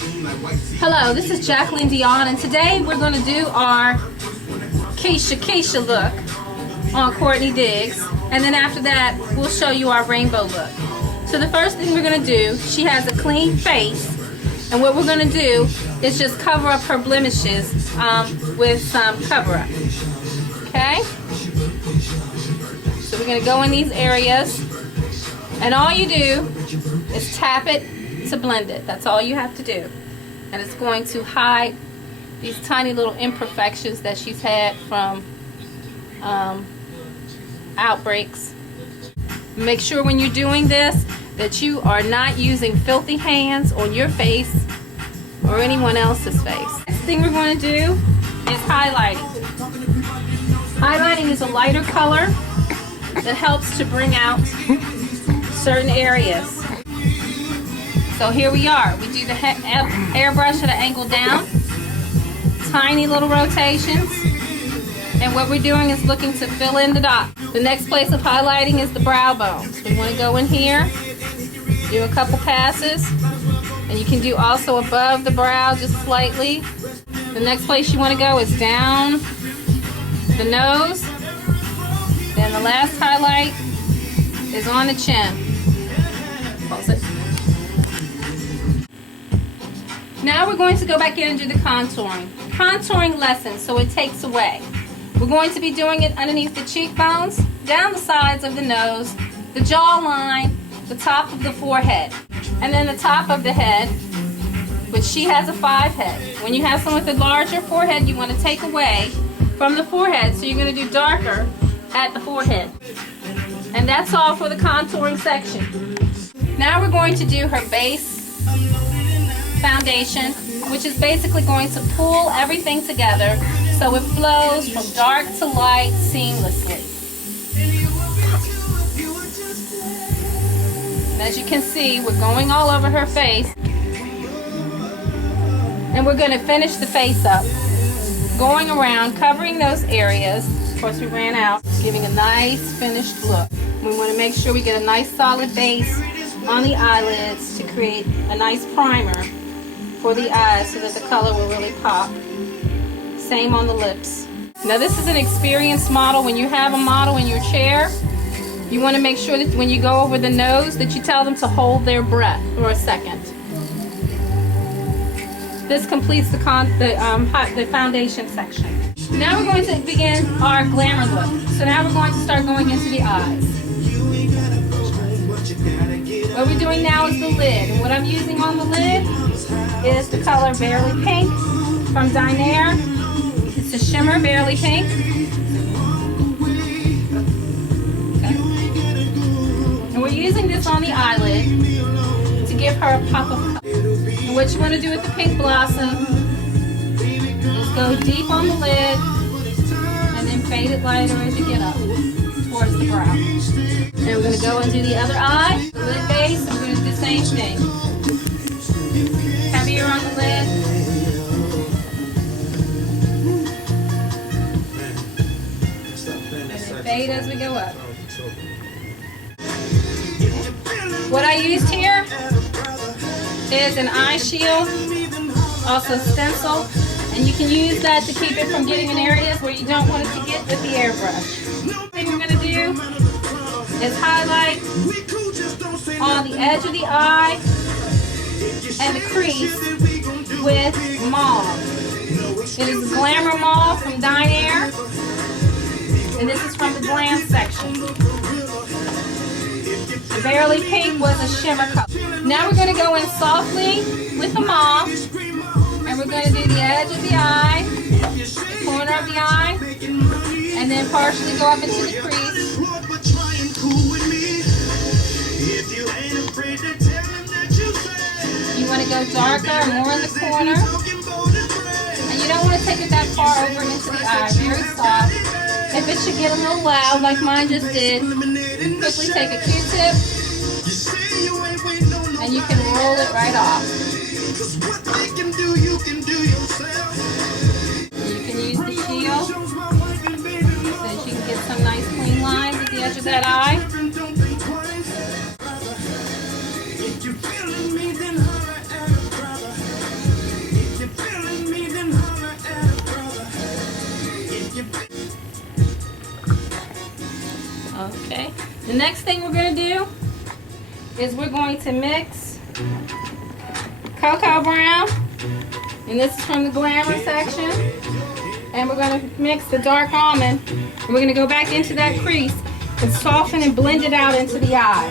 Hello, this is Jacqueline Dion, and today we're going to do our Kiesha Kiesha look on Courtney Diggs, and then after that we'll show you our rainbow look. So the first thing we're going to do, she has a clean face, and what we're going to do is just cover up her blemishes with some cover up. Okay? So we're going to go in these areas, and all you do is tap it to blend it. That's all you have to do. And it's going to hide these tiny little imperfections that she's had from outbreaks. Make sure when you're doing this that you are not using filthy hands on your face or anyone else's face. Next thing we're going to do is highlighting. Highlighting is a lighter color that helps to bring out certain areas. So here we are. We do the airbrush at an angle down, tiny little rotations, and what we're doing is looking to fill in the dot. The next place of highlighting is the brow bone. So we want to go in here, do a couple passes, and you can do also above the brow just slightly. The next place you want to go is down the nose. Then the last highlight is on the chin. Pause it. Now we're going to go back in and do the contouring. Contouring lesson, so it takes away. We're going to be doing it underneath the cheekbones, down the sides of the nose, the jawline, the top of the forehead, and then the top of the head, which she has a 5 head. When you have someone with a larger forehead, you want to take away from the forehead, so you're going to do darker at the forehead. And that's all for the contouring section. Now we're going to do her base foundation, which is basically going to pull everything together so it flows from dark to light seamlessly. And as you can see, we're going all over her face, and we're going to finish the face up, going around, covering those areas. Of course, we ran out, giving a nice finished look. We want to make sure we get a nice solid base on the eyelids to create a nice primer for the eyes so that the color will really pop. Same on the lips. Now this is an experienced model. When you have a model in your chair, you want to make sure that when you go over the nose that you tell them to hold their breath for a second. This completes the foundation section. Now we're going to begin our glamour look. So now we're going to start going into the eyes. What we're doing now is the lid. And what I'm using on the lid is the color Barely Pink from Eyeliner. It's a shimmer Barely Pink. Okay. And we're using this on the eyelid to give her a pop of color. And what you want to do with the pink blossom is go deep on the lid and then fade it lighter as you get up towards the brow. And we're going to go and do the other eye, the lid base, and we're going to do the same thing. Heavier on the lid. And then fade as we go up. What I used here is an eye shield, also stencil, and you can use that to keep it from getting in areas where you don't want it to get with the airbrush. The thing we're going to do is highlight on the edge of the eye and the crease with mauve. It is Glamour Mauve from Eyeliner, and this is from the glam section. The Barely Pink was a shimmer color. Now we're going to go in softly with the mauve, and we're going to do the edge of the eye, the corner of the eye, and then partially go up into the crease. You want to go darker, more in the corner, and you don't want to take it that far over into the eye, very soft. If it should get a little loud like mine just did, quickly take a Q-tip and you can roll it right off. You can use the shield so that you can get some nice clean lines at the edge of that eye. The next thing we're going to do is we're going to mix cocoa brown, and this is from the glamour section, and we're going to mix the dark almond, and we're going to go back into that crease and soften and blend it out into the eye.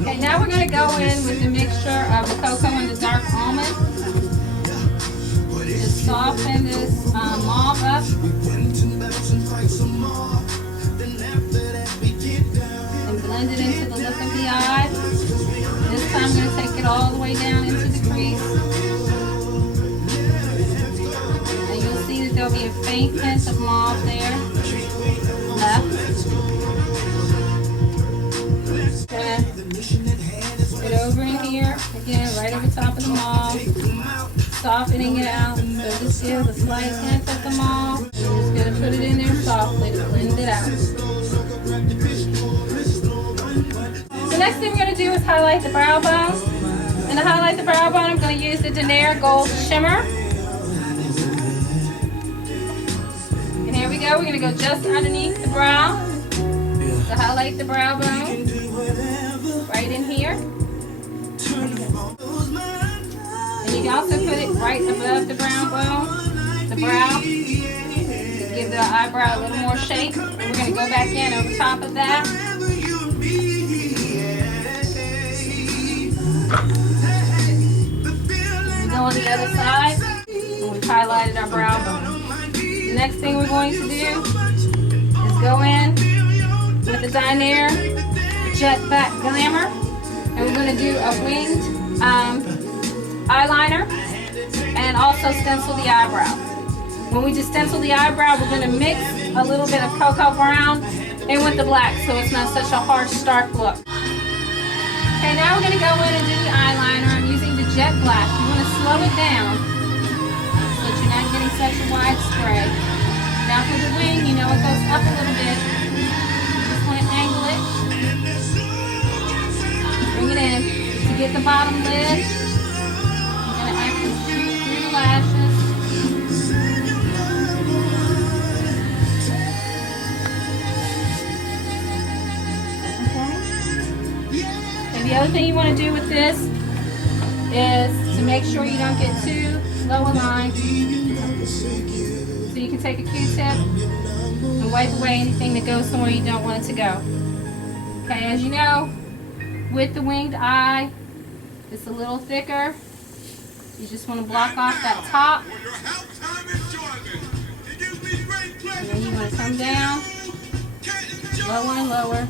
Okay, now we're going to go in with the mixture of the cocoa and the dark almond. Just soften this mauve up. And blend it into the look of the eye. This time I'm going to take it all the way down into the crease. And you'll see that there'll be a faint hint of mauve there left. Put it over in here, again, right over top of the mauve, softening it out. So this gives a slight hint of the mauve. I'm just going to put it in there softly to blend it out. The next thing we're going to do is highlight the brow bone. And to highlight the brow bone, I'm going to use the Denier Gold Shimmer. And here we go. We're going to go just underneath the brow to highlight the brow bone. Right in here. And you can also put it right above the brow bone, the brow, to give the eyebrow a little more shape. And we're going to go back in over top of that. And go on the other side, and we've highlighted our brow bone. The next thing we're going to do is go in with the Denier Jet Black Glamour, and we're going to do a winged eyeliner and also stencil the eyebrow. When we just stencil the eyebrow, we're going to mix a little bit of cocoa brown in with the black so it's not such a harsh, stark look. Okay, now we're going to go in and do the eyeliner. I'm using the Jet Black. You want to slow it down so that you're not getting such a wide spray. Now for the wing, you know it goes up a little bit. You just want to angle it. Bring it in. To get the bottom lid, I'm going to actually shoot through the lashes. Okay. And the other thing you want to do with this is to make sure you don't get too low a line. So you can take a Q-tip and wipe away anything that goes somewhere you don't want it to go. Okay, as you know, with the winged eye, it's a little thicker. You just want to block off that top. And then you want to come down, lower and lower,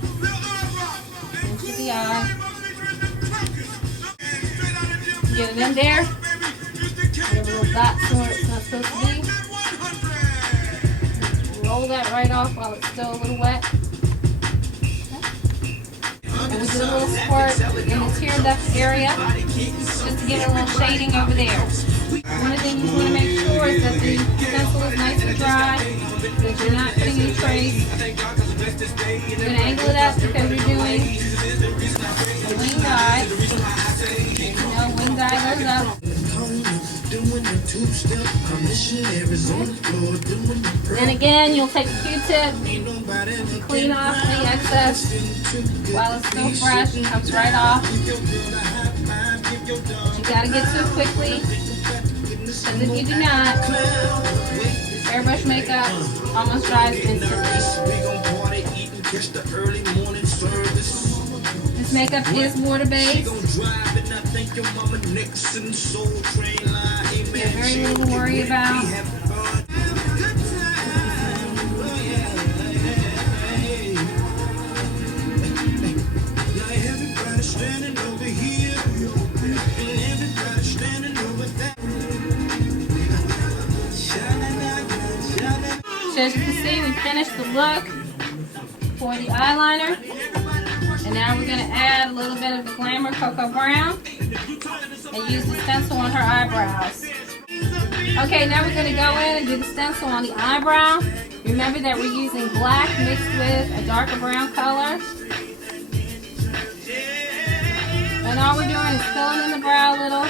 into the eye. Get it in there. Get a little dot where it's not supposed to be. Roll that right off while it's still a little wet. And we do a little squirt in the tear duct area just to get a little shading over there. One thing you want to make sure is that the stencil is nice and dry, that you're not putting any trace. You're going to angle it out because you're doing a winged eye. And you know winged eye goes up. And again, you'll take a Q-tip, clean off any excess while it's still fresh. It comes right off. But you gotta get to it quickly, because if you do not, airbrush makeup almost dries instantly. This makeup is water-based. You have very little to worry about. So as you can see, we finished the look for the eyeliner. And now we're going to add a little bit of the Glamour Cocoa Brown and use the stencil on her eyebrows. Okay, now we're going to go in and do the stencil on the eyebrow. Remember that we're using black mixed with a darker brown color. And all we're doing is filling in the brow a little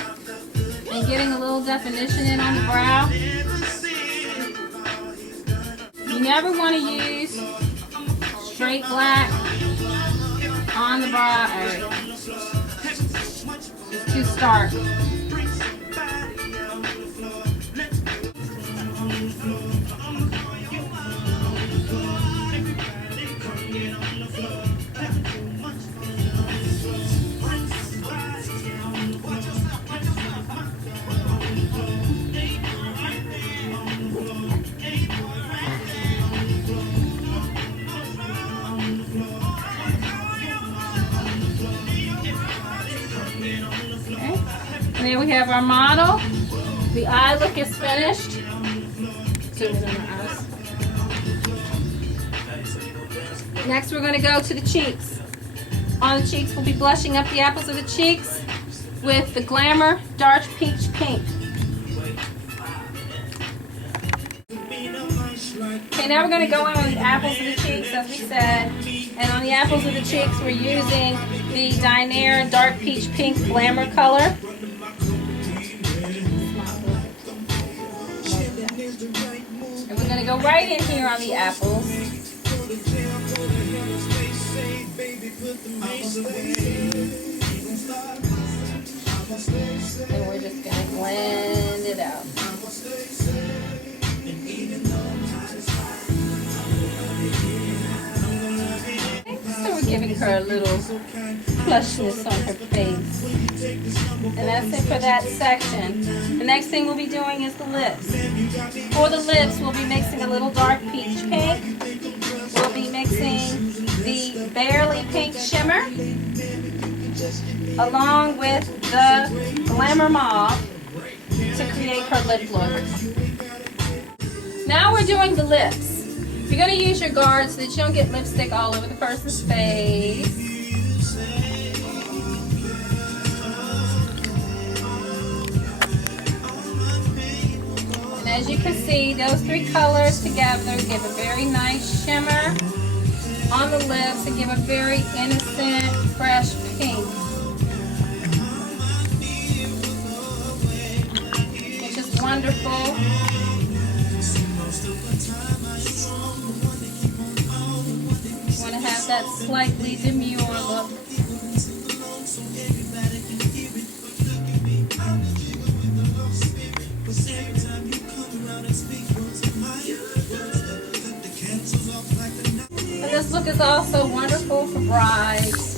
and getting a little definition in on the brow. You You never want to use straight black on the brow area. It's too stark. And then we have our model. The eye look is finished. Zoom in on the eyes. Next we're going to go to the cheeks. On the cheeks we'll be blushing up the apples of the cheeks with the Glamour Dark Peach Pink. Okay, now we're going to go in on the apples of the cheeks as we said. And on the apples of the cheeks we're using the Eyeliner Dark Peach Pink Glamour color. And we're going to go right in here on the apples. And we're just going to blend it out. So we're giving her a little flushness on her face. And that's it for that section. The next thing we'll be doing is the lips. For the lips, we'll be mixing a little dark peach pink. We'll be mixing the Barely Pink Shimmer along with the Glamour Mauve to create her lip look. Now we're doing the lips. You're going to use your guard so that you don't get lipstick all over the person's face. And as you can see, those three colors together give a very nice shimmer on the lips and give a very innocent, fresh pink, which is wonderful. You want to have that slightly demure look. And this look is also wonderful for brides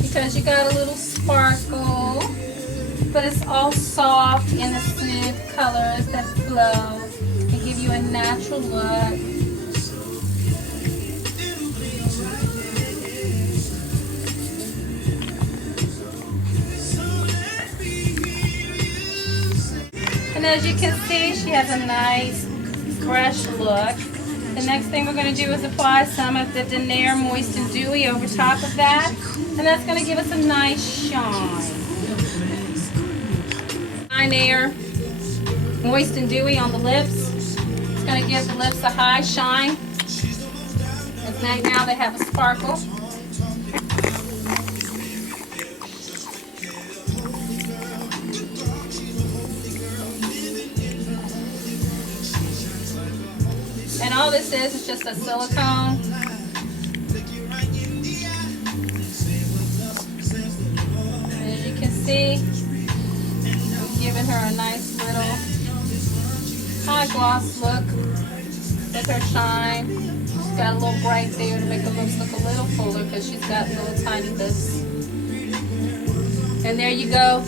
because you got a little sparkle, but it's all soft, innocent colors that flow and give you a natural look. And as you can see, she has a nice, fresh look. The next thing we're going to do is apply some of the Eyeliner Moist and Dewy over top of that. And that's going to give us a nice shine. Eyeliner Moist and Dewy on the lips. It's going to give the lips a high shine. And now they have a sparkle. And all this is just a silicone. And as you can see, I'm giving her a nice little high gloss look with her shine. She's got a little bright there to make her lips look a little fuller because she's got little tiny lips. And there you go.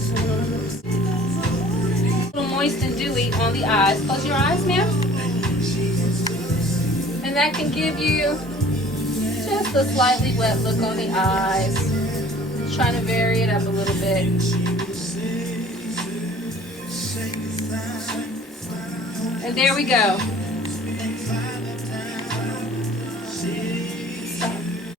A little moist and dewy on the eyes. Close your eyes, ma'am. And that can give you just a slightly wet look on the eyes. Trying to vary it up a little bit. And there we go.